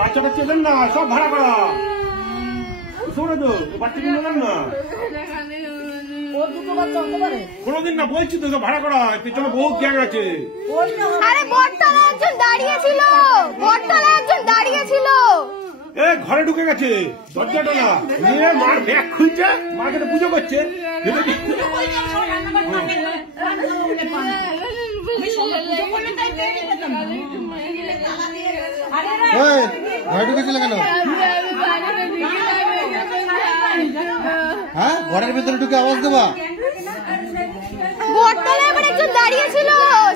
বাচ্চা বাচ্চা দেন না, সব ভাড়া করা। শোনো তো, বাচ্চা কিনে দেন না। কোনদিন না বলছি তো, সব ভাড়া করা। পিছনে বহু গ্যাং আছে। আরে বটতলা একজন দাঁড়িয়ে ছিল, বটতলা একজন দাঁড়িয়ে ছিল। ঘরে ঢুকে গেছে, দরজাটা না নিয়ে মার ব্যাগ খুলছে, মাকে পুজো করছে। ঘরে ঢুকেছিল কেন? হ্যাঁ, ঘরের ভেতরে ঢুকে আওয়াজ দেবা? বটতলায় আবার একজন দাঁড়িয়ে ছিল,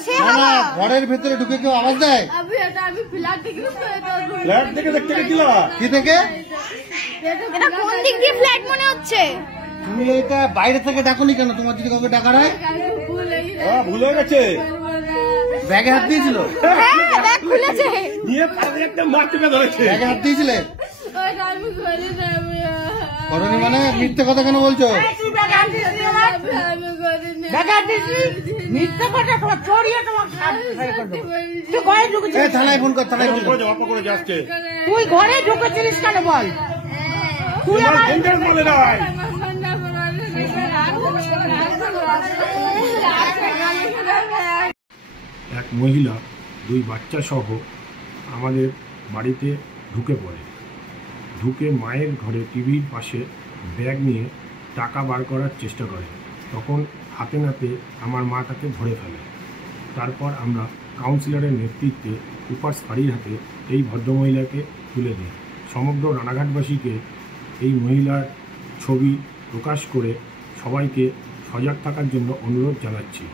সে না, ঘরের ভেতরে ঢুকে কেউ আওয়াজ দেয়? ফ্ল্যাট থেকে দেখতে গেছিল। কি থেকে? এটা কোন দিক দিয়ে ফ্ল্যাট মনে হচ্ছে? তুমি এটা বাইরে থেকে ডাকোনি কেন? তোমার যদি কাউকে ডাকা হয়? ভুলে গেছে। ব্যাগে হাত দিয়েছিল? হ্যাঁ, ব্যাগ খুলেছে। নিয়ে একটা মার চেপে ধরেছে। ব্যাগে হাত দিয়েছিলে? করনি মানে? মিথ্যে কথা কেন বলছো? থানায় ফোন কর, থানায় ফোন কর। তুই ঘরে ঢুকেছিলিস কেন বল? এক মহিলা 2 বাচ্চা সহ আমাদের বাড়িতে ঢুকে পড়ে। ঢুকে মায়ের ঘরে টিভির পাশে ব্যাগ নিয়ে টাকা বার করার চেষ্টা করে। তখন হাতে নাতে আমার মা তাকে ধরে ফেলে। তারপর আমরা কাউন্সিলরের নেতৃত্বে উপাস ফাঁড়ির হাতে এই ভদ্রমহিলাকে তুলে দিই। সমগ্র রানাঘাটবাসীকে এই মহিলার ছবি প্রকাশ করে সবাইকে সজাগ থাকার জন্য অনুরোধ জানাচ্ছি।